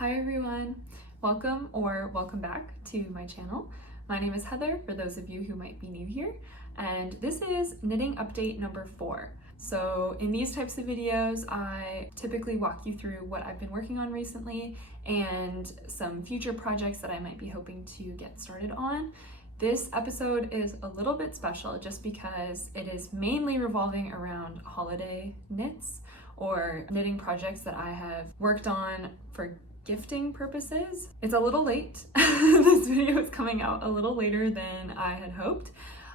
Hi everyone, welcome back to my channel. My name is Heather, for those of you who might be new here, and this is knitting update number 4. So in these types of videos, I typically walk you through what I've been working on recently and some future projects that I might be hoping to get started on. This episode is a little bit special just because it is mainly revolving around holiday knits or knitting projects that I have worked on for gifting purposes. It's a little late. This video is coming out a little later than I had hoped.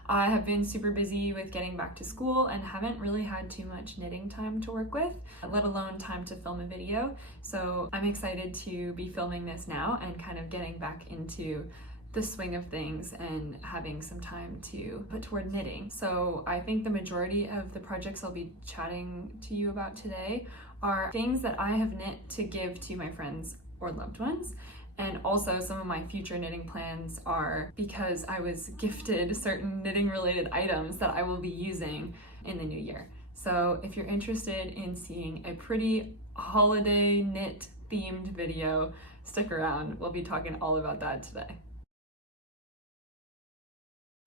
I have been super busy with getting back to school and haven't really had too much knitting time to work with, let alone time to film a video. So I'm excited to be filming this now and kind of getting back into the swing of things and having some time to put toward knitting. So I think the majority of the projects I'll be chatting to you about today are things that I have knit to give to my friends or loved ones. And also some of my future knitting plans are because I was gifted certain knitting related items that I will be using in the new year. So if you're interested in seeing a pretty holiday knit themed video, stick around. We'll be talking all about that today.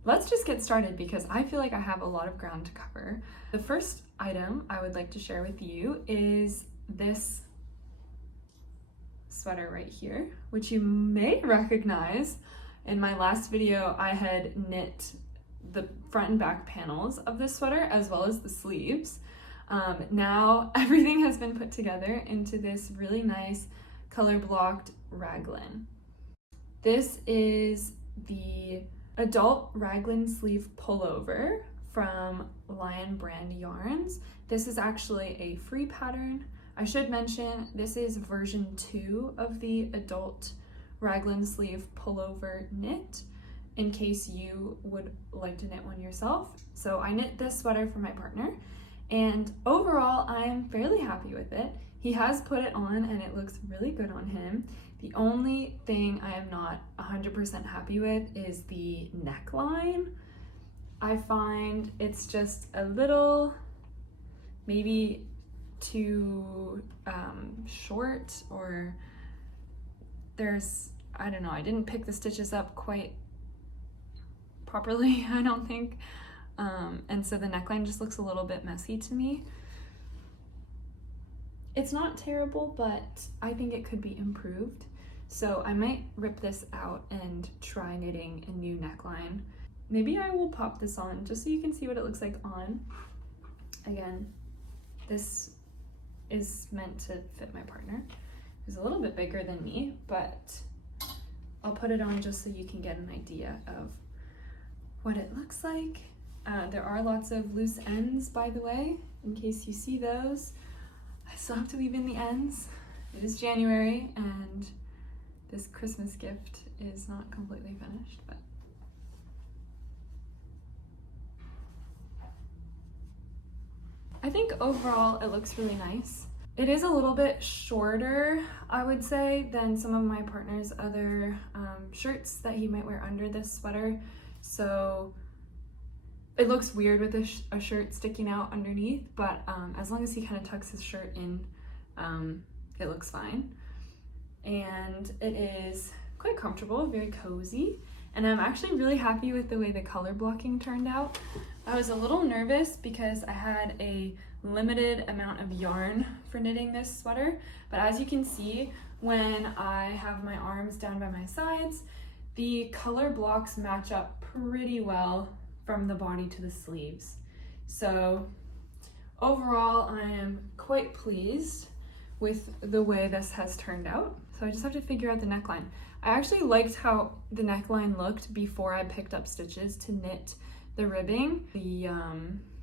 Let's just get started because I feel like I have a lot of ground to cover. The first item I would like to share with you is this sweater right here, which you may recognize. In my last video, I had knit the front and back panels of this sweater as well as the sleeves. Now everything has been put together into this really nice color blocked raglan. This is the adult raglan sleeve pullover from Lion brand yarns. This is actually a free pattern. I should mention this is version 2 of the adult raglan sleeve pullover knit in case you would like to knit one yourself. So I knit this sweater for my partner and overall I'm fairly happy with it. He has put it on and it looks really good on him. The only thing I am not 100% happy with is the neckline. I find it's just a little maybe too short, or I don't know, I didn't pick the stitches up quite properly, I don't think. And so the neckline just looks a little bit messy to me. It's not terrible, but I think it could be improved. So I might rip this out and try knitting a new neckline. Maybe I will pop this on just so you can see what it looks like on. Again, this is meant to fit my partner, who's a little bit bigger than me, but I'll put it on just so you can get an idea of what it looks like. There are lots of loose ends, by the way, in case you see those. I still have to leave in the ends. It is January and this Christmas gift is not completely finished, but I think overall it looks really nice. It is a little bit shorter, I would say, than some of my partner's other shirts that he might wear under this sweater. So it looks weird with a shirt sticking out underneath, but as long as he kind of tucks his shirt in, it looks fine. And it is quite comfortable, very cozy. And I'm actually really happy with the way the color blocking turned out. I was a little nervous because I had a limited amount of yarn for knitting this sweater, but as you can see, when I have my arms down by my sides, the color blocks match up pretty well from the body to the sleeves. So overall, I am quite pleased with the way this has turned out. So I just have to figure out the neckline. I actually liked how the neckline looked before I picked up stitches to knit the ribbing. The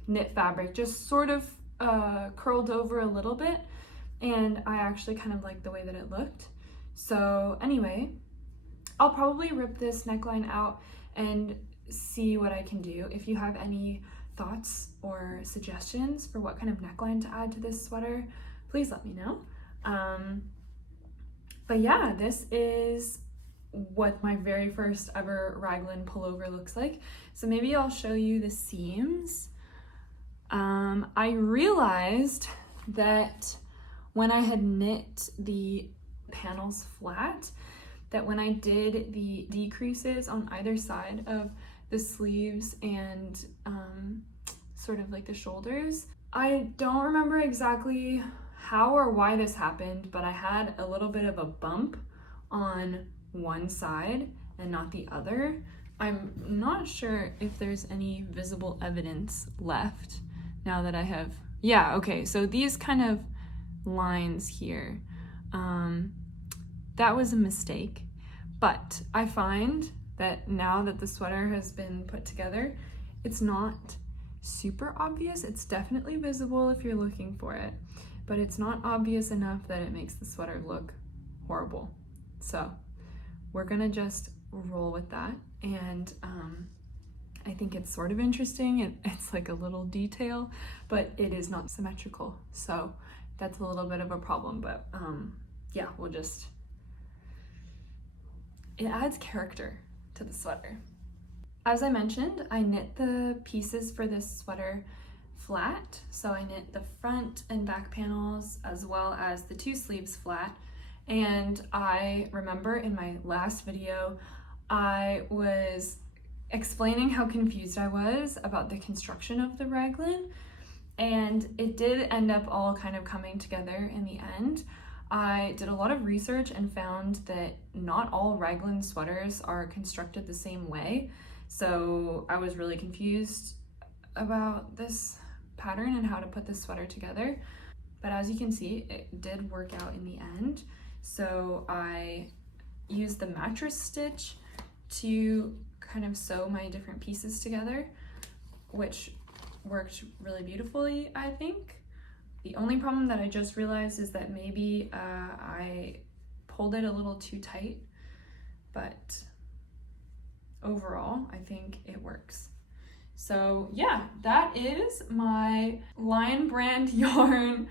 knit fabric just sort of curled over a little bit, and I actually kind of liked the way that it looked. So anyway, I'll probably rip this neckline out and see what I can do. If you have any thoughts or suggestions for what kind of neckline to add to this sweater, please let me know. But yeah, this is what my very first ever raglan pullover looks like. So maybe I'll show you the seams. I realized that when I had knit the panels flat that when I did the decreases on either side of the sleeves and sort of like the shoulders, I don't remember exactly how or why this happened, but I had a little bit of a bump on one side and not the other. I'm not sure if there's any visible evidence left now that I have, yeah, okay, so these kind of lines here, that was a mistake, but I find that now that the sweater has been put together, it's not super obvious. It's definitely visible if you're looking for it, but it's not obvious enough that it makes the sweater look horrible. So we're gonna just roll with that. And I think it's sort of interesting. It's like a little detail, but it is not symmetrical. So that's a little bit of a problem, but yeah, we'll just, it adds character to the sweater. As I mentioned, I knit the pieces for this sweater flat. So I knit the front and back panels as well as the two sleeves flat. And I remember in my last video, I was explaining how confused I was about the construction of the raglan, and it did end up all kind of coming together in the end. I did a lot of research and found that not all raglan sweaters are constructed the same way. So I was really confused about this pattern and how to put this sweater together. But as you can see, it did work out in the end. So I used the mattress stitch to kind of sew my different pieces together, which worked really beautifully, I think. The only problem that I just realized is that maybe I pulled it a little too tight, but overall, I think it works. So yeah, that is my Lion Brand Yarn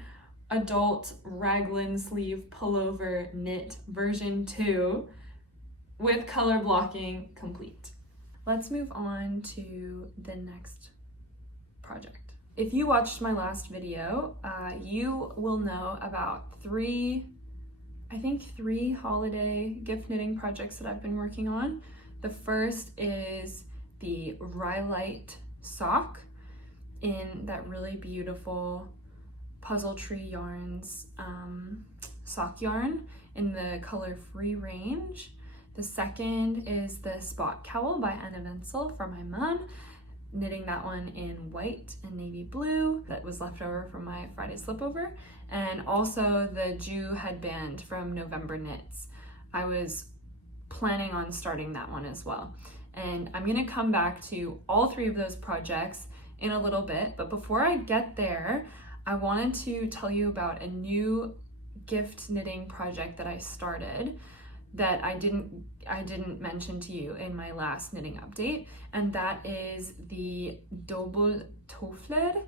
adult raglan sleeve pullover knit version 2 with color blocking complete. Let's move on to the next project. If you watched my last video, you will know about three holiday gift knitting projects that I've been working on. The first is the Rhyolite sock in that really beautiful Puzzle Tree Yarns sock yarn in the color Free Range. The second is the Spot Cowl by Anne Ventzel from my mom, knitting that one in white and navy blue that was left over from my Friday slipover, and also the Joo Headband from NovemberKnits. I was planning on starting that one as well. And I'm gonna come back to all three of those projects in a little bit, but before I get there, I wanted to tell you about a new gift knitting project that I started that I didn't mention to you in my last knitting update, and that is the Dobbeltoffler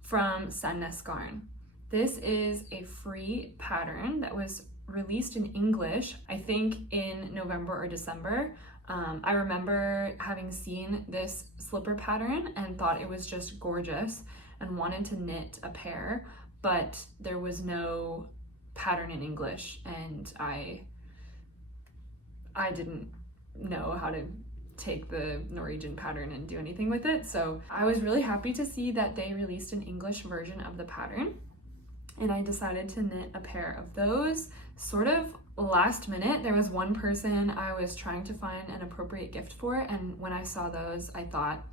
from Sandnes Garn. This is a free pattern that was released in English, I think in November or December. I remember having seen this slipper pattern and thought it was just gorgeous and wanted to knit a pair, but there was no pattern in English, and I didn't know how to take the Norwegian pattern and do anything with it. So I was really happy to see that they released an English version of the pattern, and I decided to knit a pair of those sort of last minute. There was one person I was trying to find an appropriate gift for, and when I saw those, I thought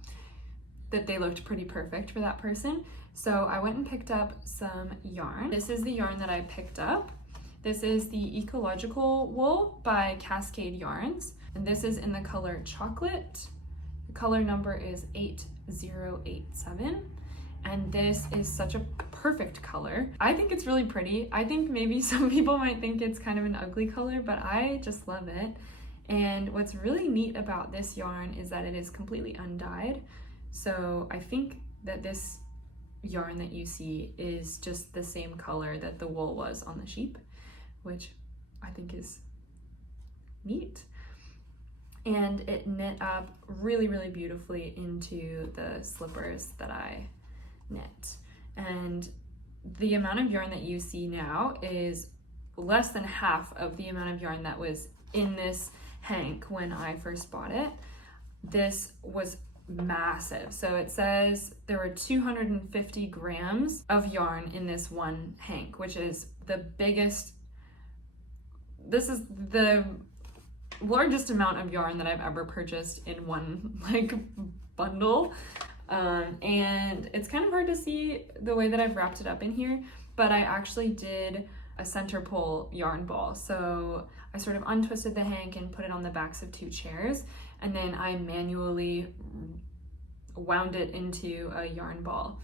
that they looked pretty perfect for that person. So I went and picked up some yarn. This is the yarn that I picked up. This is the Ecological wool by Cascade Yarns, and this is in the color chocolate. The color number is 8087, and this is such a perfect color. I think it's really pretty. I think maybe some people might think it's kind of an ugly color, but I just love it. And what's really neat about this yarn is that it is completely undyed. So I think that this yarn that you see is just the same color that the wool was on the sheep, which I think is neat. And it knit up really, really beautifully into the slippers that I knit. And the amount of yarn that you see now is less than half of the amount of yarn that was in this hank when I first bought it. This was massive. So it says there were 250 grams of yarn in this one hank, which is the biggest, this is the largest amount of yarn that I've ever purchased in one like bundle. And it's kind of hard to see the way that I've wrapped it up in here, but I actually did a center pull yarn ball. So I sort of untwisted the hank and put it on the backs of 2 chairs, and then I manually wound it into a yarn ball.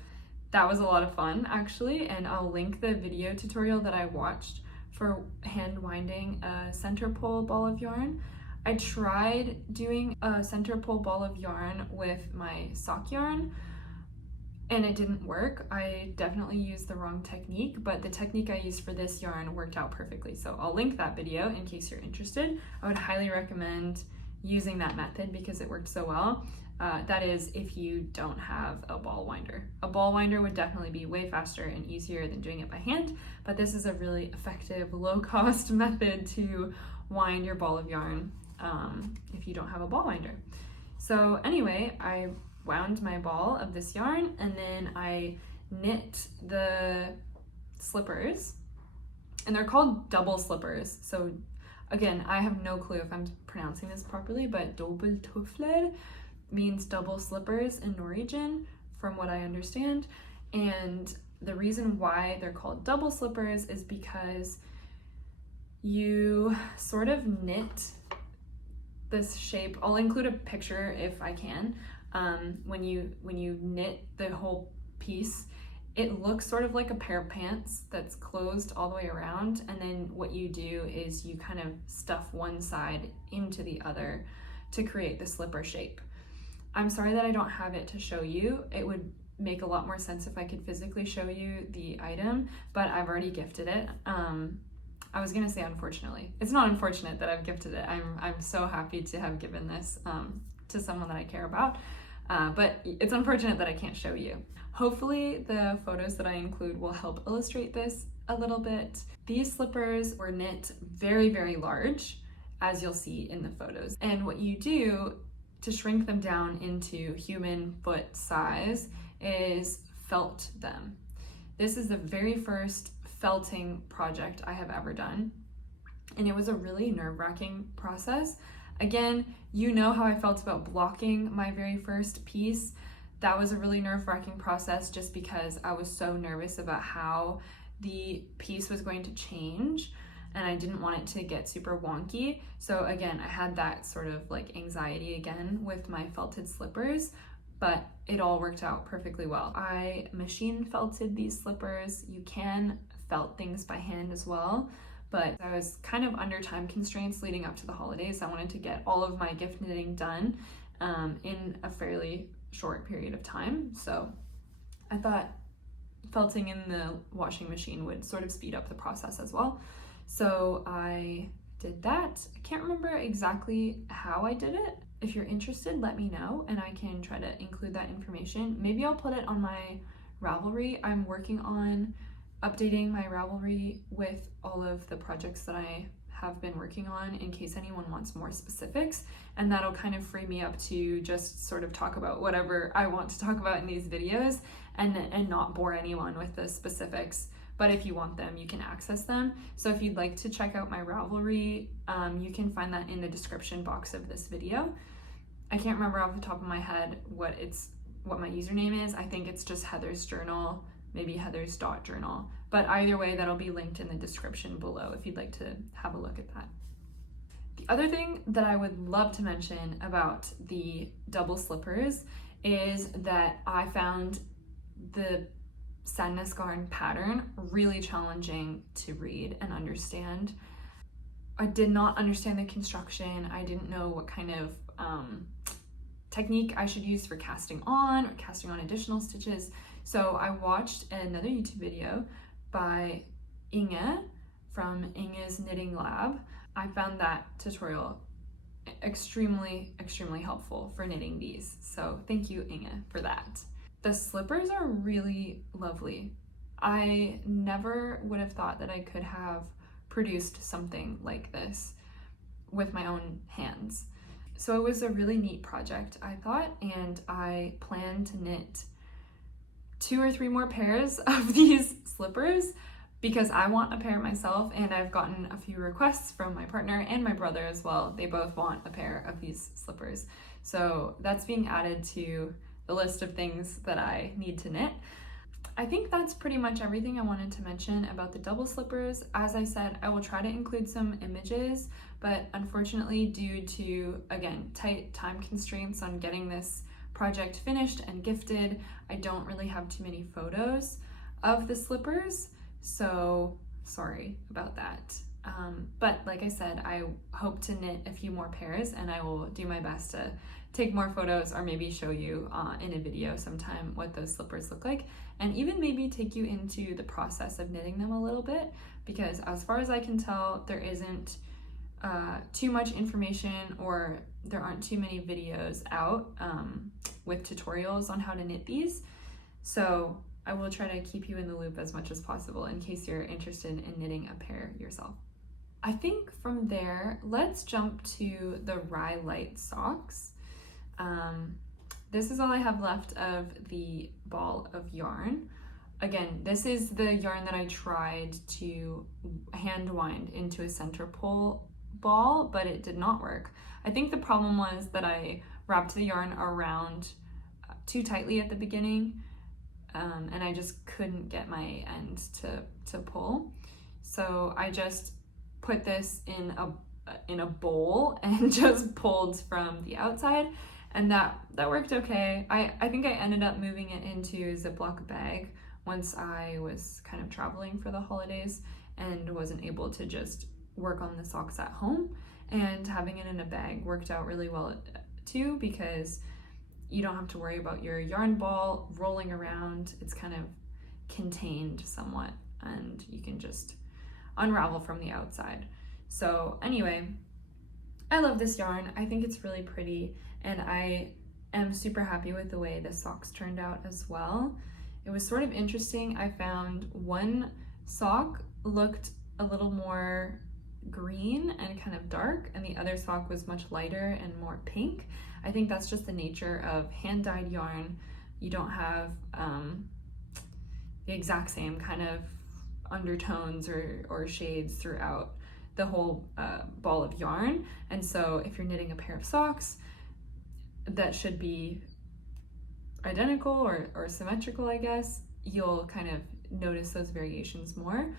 That was a lot of fun actually, and I'll link the video tutorial that I watched for hand winding a center pull ball of yarn. I tried doing a center pull ball of yarn with my sock yarn and it didn't work. I definitely used the wrong technique, but the technique I used for this yarn worked out perfectly. So I'll link that video in case you're interested. I would highly recommend using that method because it worked so well. That is if you don't have a ball winder. A ball winder would definitely be way faster and easier than doing it by hand, but this is a really effective, low-cost method to wind your ball of yarn if you don't have a ball winder. So anyway, I wound my ball of this yarn and then I knit the slippers, and they're called double slippers. So again, I have no clue if I'm pronouncing this properly, but dobbeltoffler means double slippers in Norwegian, from what I understand. And the reason why they're called double slippers is because you sort of knit this shape. I'll include a picture if I can. When you knit the whole piece, it looks sort of like a pair of pants that's closed all the way around, and then what you do is you kind of stuff one side into the other to create the slipper shape. I'm sorry that I don't have it to show you. It would make a lot more sense if I could physically show you the item, but I've already gifted it. I was gonna say unfortunately. It's not unfortunate that I've gifted it. I'm so happy to have given this to someone that I care about, but it's unfortunate that I can't show you. Hopefully the photos that I include will help illustrate this a little bit. These slippers were knit very, very large, as you'll see in the photos. And what you do to shrink them down into human foot size is felt them. This is the very first felting project I have ever done, and it was a really nerve-wracking process. Again, you know how I felt about blocking my very first piece. That was a really nerve-wracking process just because I was so nervous about how the piece was going to change, and I didn't want it to get super wonky. So again, I had that sort of like anxiety again with my felted slippers, but it all worked out perfectly well. I machine felted these slippers. You can felt things by hand as well, but I was kind of under time constraints leading up to the holidays. I wanted to get all of my gift knitting done in a fairly short period of time. So I thought felting in the washing machine would sort of speed up the process as well. So I did that. I can't remember exactly how I did it. If you're interested, let me know and I can try to include that information. Maybe I'll put it on my Ravelry. I'm working on updating my Ravelry with all of the projects that I have been working on in case anyone wants more specifics, and that'll kind of free me up to just sort of talk about whatever I want to talk about in these videos and not bore anyone with the specifics. But if you want them, you can access them. So if you'd like to check out my Ravelry, you can find that in the description box of this video. I can't remember off the top of my head what my username is. I think it's just Heather's Journal, maybe Heather's.journal. But either way, that'll be linked in the description below if you'd like to have a look at that. The other thing that I would love to mention about the double slippers is that I found the Sandnes Garn pattern really challenging to read and understand. I did not understand the construction. I didn't know what kind of technique I should use for casting on or casting on additional stitches. So I watched another YouTube video by Inge from Inge's Knitting Lab. I found that tutorial extremely helpful for knitting these. So thank you, Inge, for that. The slippers are really lovely. I never would have thought that I could have produced something like this with my own hands. So it was a really neat project, I thought, and I plan to knit 2 or 3 more pairs of these slippers because I want a pair myself, and I've gotten a few requests from my partner and my brother as well. They both want a pair of these slippers. So that's being added to the list of things that I need to knit. I think that's pretty much everything I wanted to mention about the double slippers. As I said, I will try to include some images, but unfortunately, due to, again, tight time constraints on getting this project finished and gifted, I don't really have too many photos of the slippers, so sorry about that. But like I said, I hope to knit a few more pairs, and I will do my best to take more photos or maybe show you in a video sometime what those slippers look like, and even maybe take you into the process of knitting them a little bit, because as far as I can tell, there isn't too much information, or there aren't too many videos out with tutorials on how to knit these. So I will try to keep you in the loop as much as possible in case you're interested in knitting a pair yourself. I think from there, let's jump to the Rye socks. This is all I have left of the ball of yarn. Again, this is the yarn that I tried to hand wind into a center pull ball, but it did not work. I think the problem was that I wrapped the yarn around too tightly at the beginning, and I just couldn't get my end to pull. So I just put this in a bowl and just pulled from the outside, and that worked okay. I think I ended up moving it into a Ziploc bag once I was kind of traveling for the holidays and wasn't able to just work on the socks at home, and having it in a bag worked out really well too, because you don't have to worry about your yarn ball rolling around. It's kind of contained somewhat, and you can just unravel from the outside. So anyway, I love this yarn. I think it's really pretty, and I am super happy with the way the socks turned out as well. It was sort of interesting. I found one sock looked a little more green and kind of dark, and the other sock was much lighter and more pink. I think that's just the nature of hand-dyed yarn. You don't have the exact same kind of undertones or shades throughout the whole ball of yarn, and so if you're knitting a pair of socks that should be identical or symmetrical, I guess, you'll kind of notice those variations more,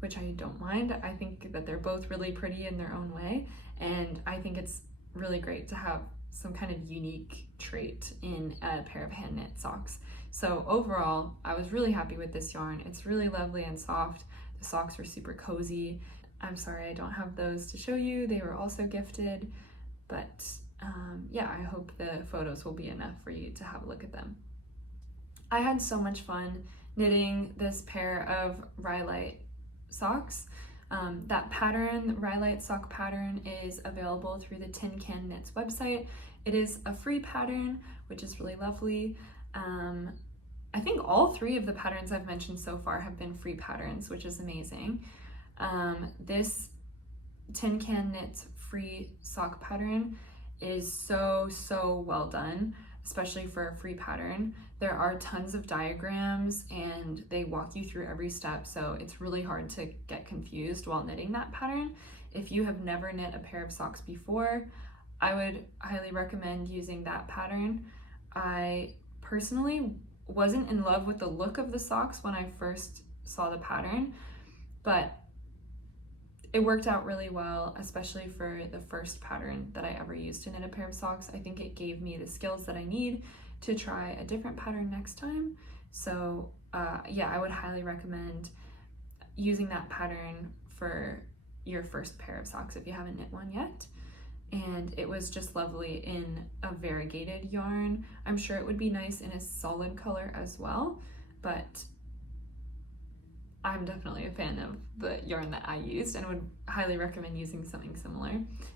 which I don't mind. I think that they're both really pretty in their own way, and I think it's really great to have some kind of unique trait in a pair of hand knit socks. So overall, I was really happy with this yarn. It's really lovely and soft. The socks were super cozy. I'm sorry I don't have those to show you. They were also gifted, but yeah, I hope the photos will be enough for you to have a look at them. I had so much fun knitting this pair of Rye socks. That pattern, the Rye sock pattern, is available through the Tynn Knits website. It is a free pattern, which is really lovely. I think all 3 of the patterns I've mentioned so far have been free patterns, which is amazing. This Tynn Knits free sock pattern is so well done, especially for a free pattern. There are tons of diagrams and they walk you through every step, so it's really hard to get confused while knitting that pattern. If you have never knit a pair of socks before, I would highly recommend using that pattern. I personally wasn't in love with the look of the socks when I first saw the pattern, but it worked out really well, especially for the first pattern that I ever used to knit a pair of socks. I think it gave me the skills that I need to try a different pattern next time. So yeah, I would highly recommend using that pattern for your first pair of socks if you haven't knit one yet. And it was just lovely in a variegated yarn. I'm sure it would be nice in a solid color as well, but I'm definitely a fan of the yarn that I used and would highly recommend using something similar,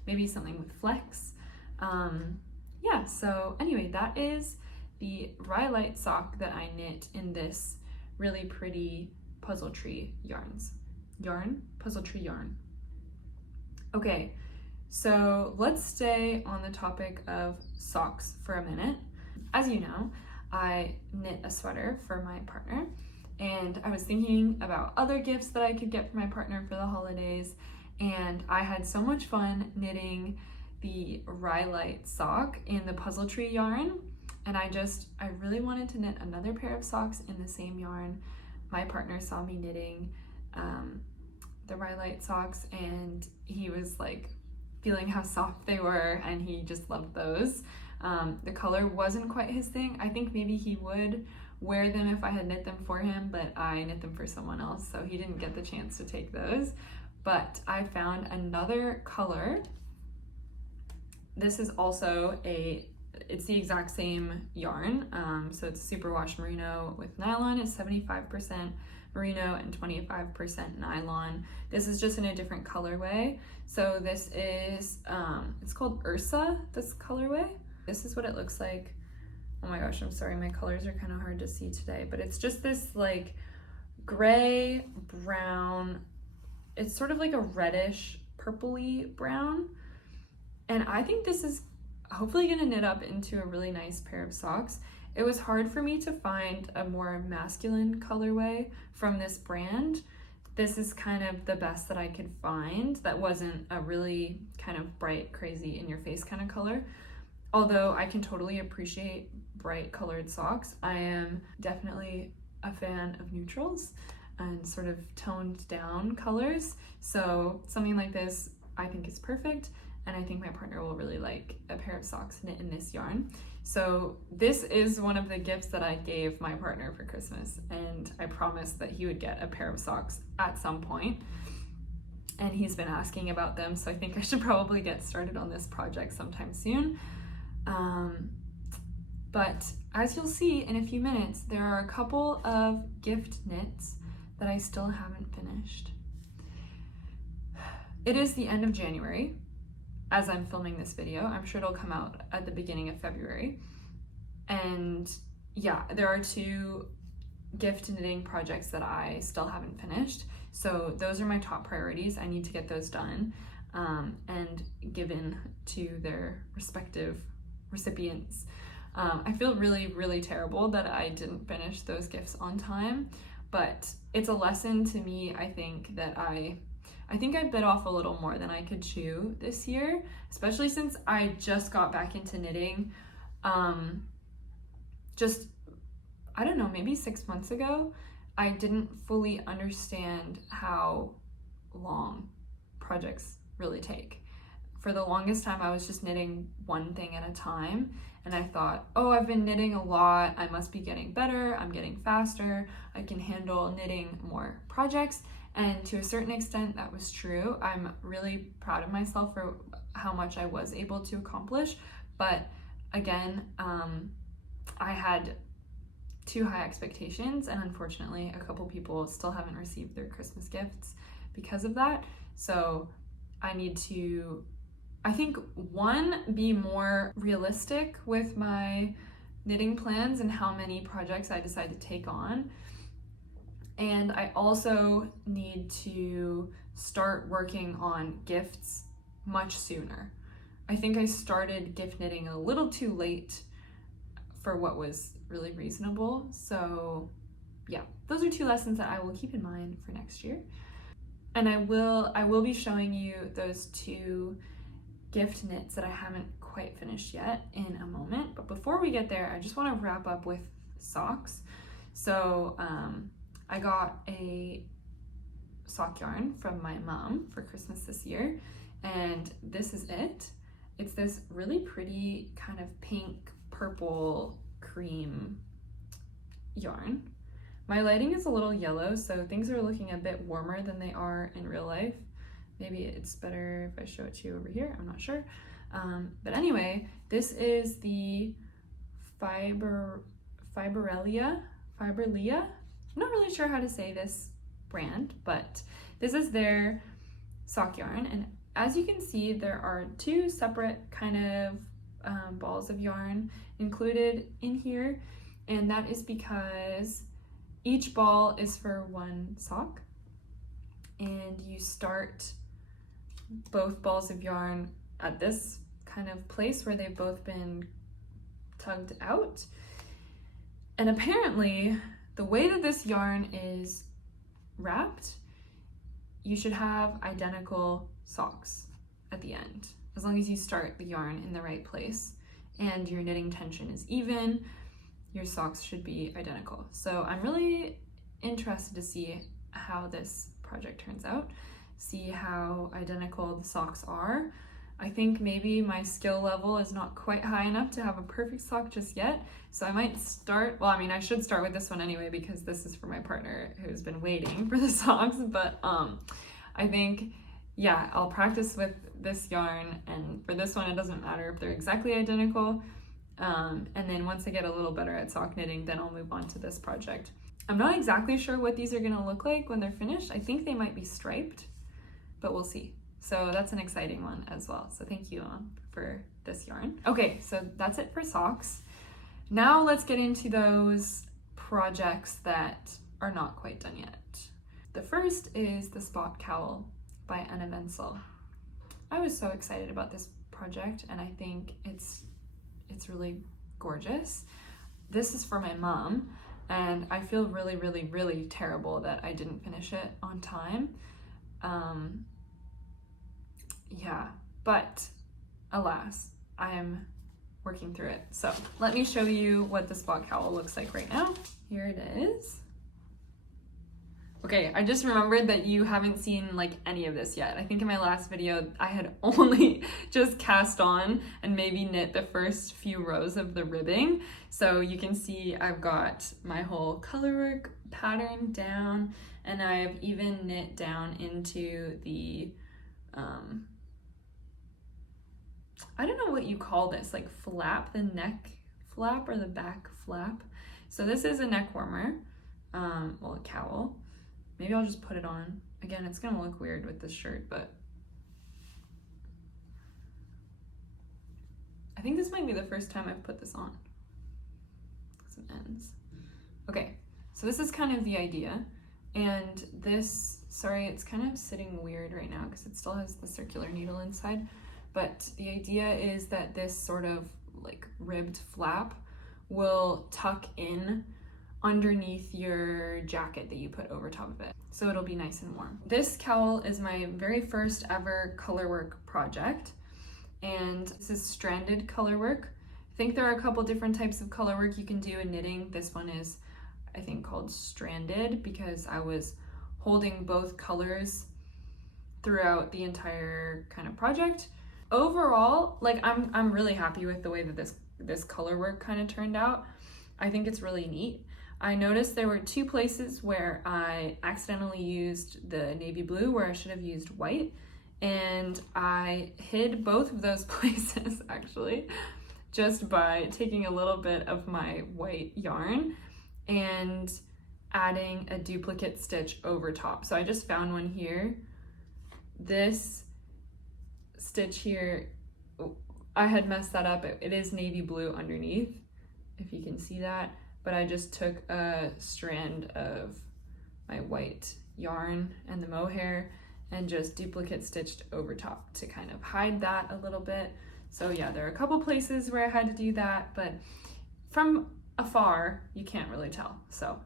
maybe something with flex. Yeah, so anyway, that is the Rye sock that I knit in this really pretty puzzle tree yarns. yarn, Puzzle Tree yarn. Okay, so let's stay on the topic of socks for a minute. As you know, I knit a sweater for my partner, and I was thinking about other gifts that I could get for my partner for the holidays, and I had so much fun knitting the Rye sock in the Puzzle Tree yarn, and I really wanted to knit another pair of socks in the same yarn. My partner saw me knitting the Rye socks, and he was like feeling how soft they were, and he just loved those. The color wasn't quite his thing. I think maybe he would wear them if I had knit them for him, but I knit them for someone else, so he didn't get the chance to take those. But I found another color. This is also it's the exact same yarn. So it's superwash merino with nylon. It's 75% merino and 25% nylon. This is just in a different colorway. So this is, it's called Ursa, this colorway. This is what it looks like. Oh my gosh, I'm sorry, my colors are kind of hard to see today, but it's just this like gray, brown, it's sort of like a reddish, purpley brown. And I think this is hopefully gonna knit up into a really nice pair of socks. It was hard for me to find a more masculine colorway from this brand. This is kind of the best that I could find that wasn't a really kind of bright, crazy, in your face kind of color. Although I can totally appreciate bright colored socks, I am definitely a fan of neutrals and sort of toned down colors. So something like this I think is perfect, and I think my partner will really like a pair of socks knit in this yarn. So this is one of the gifts that I gave my partner for Christmas, and I promised that he would get a pair of socks at some point, and he's been asking about them, so I think I should probably get started on this project sometime soon. But as you'll see in a few minutes, there are a couple of gift knits that I still haven't finished. It is the end of January as I'm filming this video. I'm sure it'll come out at the beginning of February. And yeah, there are 2 gift knitting projects that I still haven't finished. So those are my top priorities. I need to get those done and given to their respective recipients. I feel really, really terrible that I didn't finish those gifts on time, but it's a lesson to me. I think that I bit off a little more than I could chew this year, especially since I just got back into knitting. I don't know, maybe 6 months ago. I didn't fully understand how long projects really take. For the longest time, I was just knitting one thing at a time, and I thought, oh, I've been knitting a lot, I must be getting better, I'm getting faster, I can handle knitting more projects. And to a certain extent, that was true. I'm really proud of myself for how much I was able to accomplish. But again, I had too high expectations, and unfortunately, a couple people still haven't received their Christmas gifts because of that. So I need to, I think, one, be more realistic with my knitting plans and how many projects I decide to take on. And I also need to start working on gifts much sooner. I think I started gift knitting a little too late for what was really reasonable. So yeah, those are 2 lessons that I will keep in mind for next year. And I will be showing you those 2 gift knits that I haven't quite finished yet in a moment. But before we get there, I just want to wrap up with socks. So I got a sock yarn from my mom for Christmas this year, and this is it. It's this really pretty kind of pink, purple, cream yarn. My lighting is a little yellow, so things are looking a bit warmer than they are in real life. Maybe it's better if I show it to you over here, I'm not sure. But anyway, this is the Fibrelya. I'm not really sure how to say this brand, but this is their sock yarn. And as you can see, there are 2 separate kind of balls of yarn included in here. And that is because each ball is for 1 sock. and you start both balls of yarn at this kind of place where they've both been tugged out. And apparently the way that this yarn is wrapped, you should have identical socks at the end, as long as you start the yarn in the right place and your knitting tension is even, your socks should be identical. So I'm really interested to see how this project turns out, see how identical the socks are. I think maybe my skill level is not quite high enough to have a perfect sock just yet, so I might start, well, I mean, I should start with this one anyway because this is for my partner who's been waiting for the socks, but I think, yeah, I'll practice with this yarn, and for this one it doesn't matter if they're exactly identical, and then once I get a little better at sock knitting, then I'll move on to this project. I'm not exactly sure what these are gonna look like when they're finished. I think they might be striped, but we'll see. So that's an exciting one as well. So thank you for this yarn. Okay, so that's it for socks. Now let's get into those projects that are not quite done yet. The first is the Spot Cowl by Anne Ventzel. I was so excited about this project, and I think it's really gorgeous. This is for my mom, and I feel really, really, really terrible that I didn't finish it on time. Yeah, but alas, I am working through it. So let me show you what the Spot Cowl looks like right now. Here it is. Okay, I just remembered that you haven't seen like any of this yet. I think in my last video, I had only just cast on and maybe knit the first few rows of the ribbing. So you can see I've got my whole colorwork pattern down, and I've even knit down into the, I don't know what you call this, like flap, the neck flap or the back flap. So this is a neck warmer, well, a cowl. Maybe I'll just put it on. Again, it's gonna look weird with this shirt, but I think this might be the first time I've put this on. Some ends. Okay, so this is kind of the idea. And this, sorry, it's kind of sitting weird right now because it still has the circular needle inside. But the idea is that this sort of like ribbed flap will tuck in underneath your jacket that you put over top of it. So it'll be nice and warm. This cowl is my very first ever colorwork project. And this is stranded colorwork. I think there are a couple different types of colorwork you can do in knitting. This one is, I think, called stranded because I was holding both colors throughout the entire kind of project. Overall, like I'm really happy with the way that this color work kind of turned out. I think it's really neat. I noticed there were two places where I accidentally used the navy blue where I should have used white, and I hid both of those places actually just by taking a little bit of my white yarn and adding a duplicate stitch over top. So I just found one here. This stitch here, I had messed that up. It is navy blue underneath, if you can see that, but I just took a strand of my white yarn and the mohair and just duplicate stitched over top to kind of hide that a little bit. So yeah, there are a couple places where I had to do that, but from afar, you can't really tell. So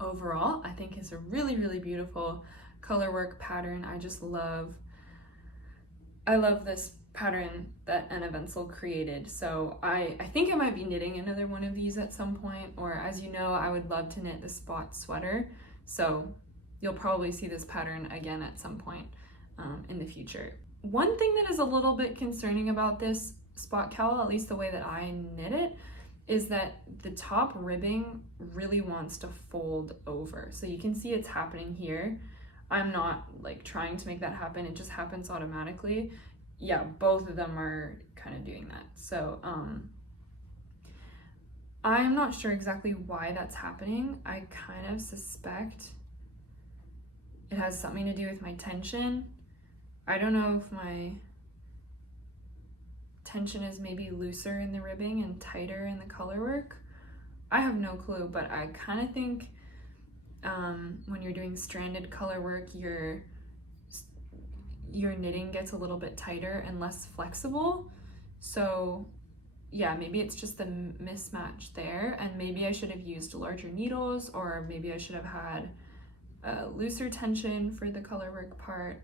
overall, I think it's a really, really beautiful colorwork pattern. I love this pattern that Anne Ventzel created. So I think I might be knitting another one of these at some point, or as you know, I would love to knit the spot sweater. So you'll probably see this pattern again at some point in the future. One thing that is a little bit concerning about this spot cowl, at least the way that I knit it, is that the top ribbing really wants to fold over. So you can see it's happening here. I'm not like trying to make that happen, it just happens automatically. Yeah, both of them are kind of doing that. So I'm not sure exactly why that's happening. I kind of suspect it has something to do with my tension. I don't know if my tension is maybe looser in the ribbing and tighter in the color work. I have no clue, but I kind of think when you're doing stranded color work, your knitting gets a little bit tighter and less flexible. So yeah, maybe it's just the mismatch there, and maybe I should have used larger needles, or maybe I should have had looser tension for the color work part.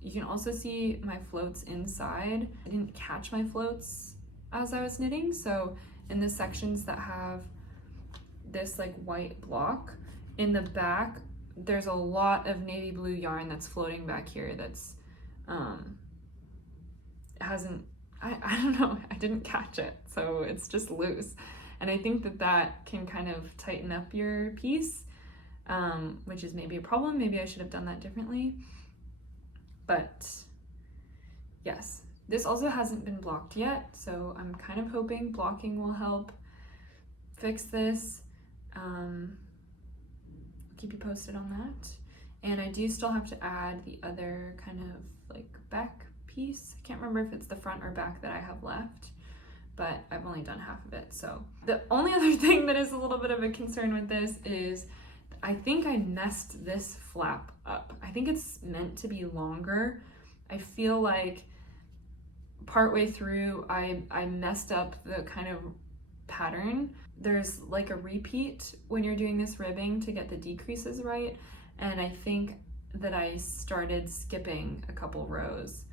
You can also see my floats inside. I didn't catch my floats as I was knitting, so in the sections that have this like white block, in the back there's a lot of navy blue yarn that's floating back here that's I don't know, I didn't catch it, so it's just loose. And I think that can kind of tighten up your piece, which is maybe a problem. Maybe I should have done that differently. But yes, this also hasn't been blocked yet, so I'm kind of hoping blocking will help fix this. I'll keep you posted on that. And I do still have to add the other kind of like back piece. I can't remember if it's the front or back that I have left, but I've only done half of it. So the only other thing that is a little bit of a concern with this is I think I messed this flap up. I think it's meant to be longer. I feel like partway through I messed up the kind of pattern. There's like a repeat when you're doing this ribbing to get the decreases right, and I think that I started skipping a couple rows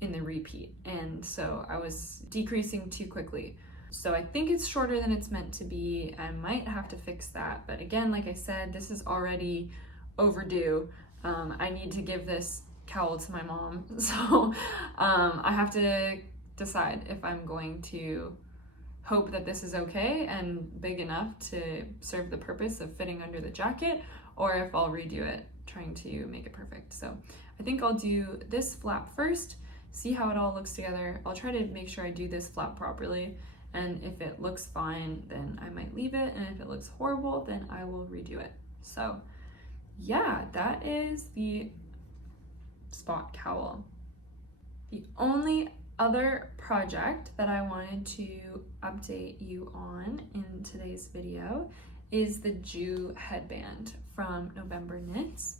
in the repeat, and so I was decreasing too quickly. So I think it's shorter than it's meant to be. I might have to fix that, but again, like I said, this is already overdue. I need to give this cowl to my mom, so I have to decide if I'm going to hope that this is okay and big enough to serve the purpose of fitting under the jacket, or if I'll redo it, trying to make it perfect. So I think I'll do this flap first, see how it all looks together. I'll try to make sure I do this flap properly, and if it looks fine, then I might leave it, and if it looks horrible, then I will redo it. So yeah, that is the Spot Cowl. The only other project that I wanted to update you on in today's video is the Joo Headband from NovemberKnits.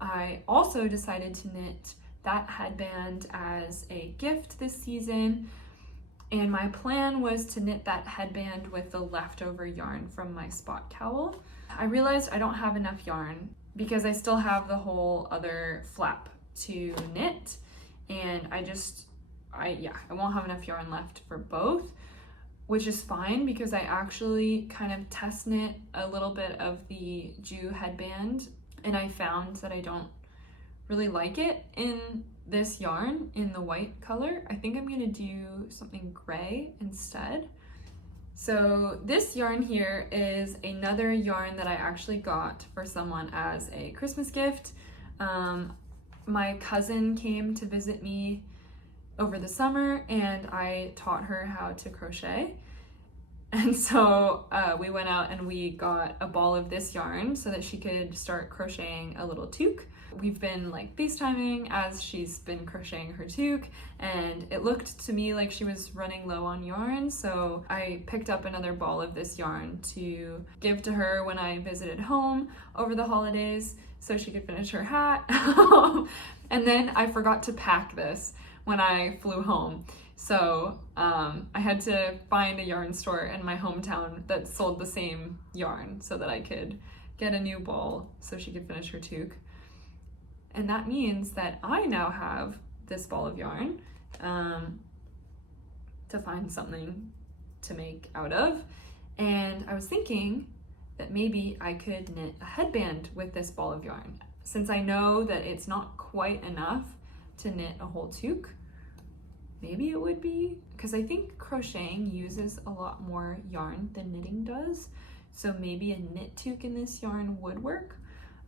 I also decided to knit that headband as a gift this season, and my plan was to knit that headband with the leftover yarn from my Spot Cowl. I realized I don't have enough yarn because I still have the whole other flap to knit, and I won't have enough yarn left for both, which is fine because I actually kind of test knit a little bit of the Joo Headband, and I found that I don't really like it in this yarn in the white color. I think I'm gonna do something gray instead. So this yarn here is another yarn that I actually got for someone as a Christmas gift. My cousin came to visit me over the summer, and I taught her how to crochet. And so we went out and we got a ball of this yarn so that she could start crocheting a little toque. We've been like FaceTiming as she's been crocheting her toque, and it looked to me like she was running low on yarn, so I picked up another ball of this yarn to give to her when I visited home over the holidays so she could finish her hat. And then I forgot to pack this when I flew home. So I had to find a yarn store in my hometown that sold the same yarn so that I could get a new ball so she could finish her toque. And that means that I now have this ball of yarn to find something to make out of. And I was thinking that maybe I could knit a headband with this ball of yarn, since I know that it's not quite enough to knit a whole toque. Maybe it would be, because I think crocheting uses a lot more yarn than knitting does. So maybe a knit toque in this yarn would work.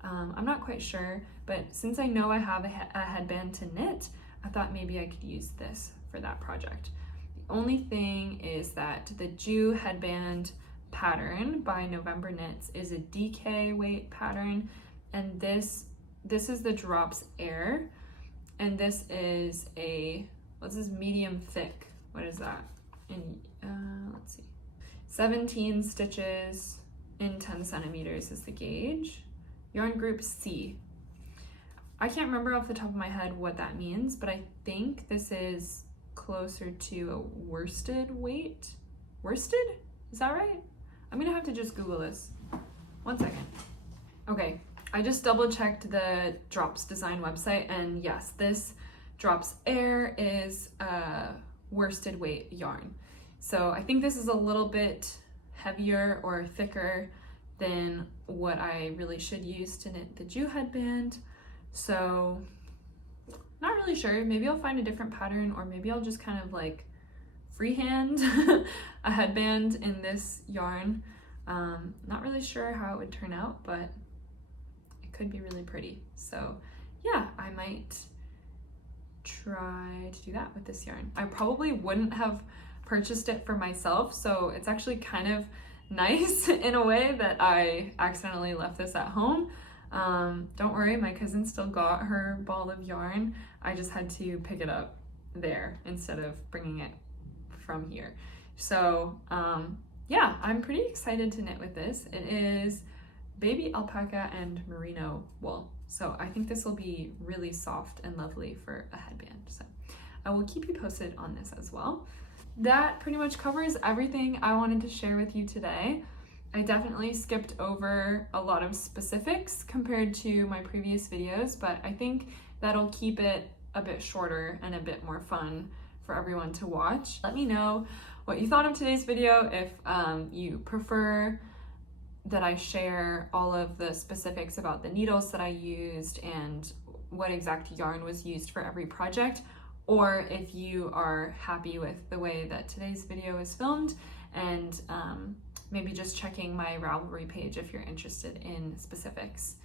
I'm not quite sure, but since I know I have a headband to knit, I thought maybe I could use this for that project. The only thing is that the Joo Headband pattern by NovemberKnits is a DK weight pattern, and this is the Drops Air, and this is what's this, medium thick? What is that? And let's see, 17 stitches in 10 centimeters is the gauge. Yarn group C. I can't remember off the top of my head what that means, but I think this is closer to a worsted weight. Worsted? Is that right? I'm gonna have to just Google this. 1 second. Okay, I just double checked the DropsDesign website, and yes, this Drops Air is a worsted weight yarn. So I think this is a little bit heavier or thicker than what I really should use to knit the Joo Headband. So not really sure. Maybe I'll find a different pattern, or maybe I'll just kind of like freehand a headband in this yarn. Not really sure how it would turn out, but it could be really pretty. So yeah, I might try to do that with this yarn. I probably wouldn't have purchased it for myself, so it's actually kind of nice in a way that I accidentally left this at home. Don't worry, my cousin still got her ball of yarn. I just had to pick it up there instead of bringing it from here. So yeah, I'm pretty excited to knit with this. It is baby alpaca and merino wool. So I think this will be really soft and lovely for a headband. So I will keep you posted on this as well. That pretty much covers everything I wanted to share with you today. I definitely skipped over a lot of specifics compared to my previous videos, but I think that'll keep it a bit shorter and a bit more fun for everyone to watch. Let me know what you thought of today's video, if you prefer that I share all of the specifics about the needles that I used and what exact yarn was used for every project, or if you are happy with the way that today's video is filmed, and maybe just checking my Ravelry page if you're interested in specifics.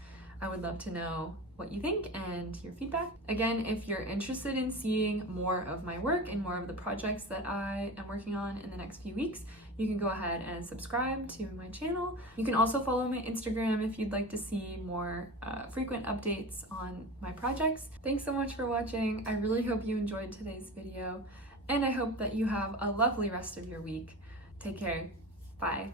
I would love to know what you think and your feedback. Again, if you're interested in seeing more of my work and more of the projects that I am working on in the next few weeks, you can go ahead and subscribe to my channel. You can also follow my Instagram if you'd like to see more frequent updates on my projects. Thanks so much for watching. I really hope you enjoyed today's video, and I hope that you have a lovely rest of your week. Take care. Bye.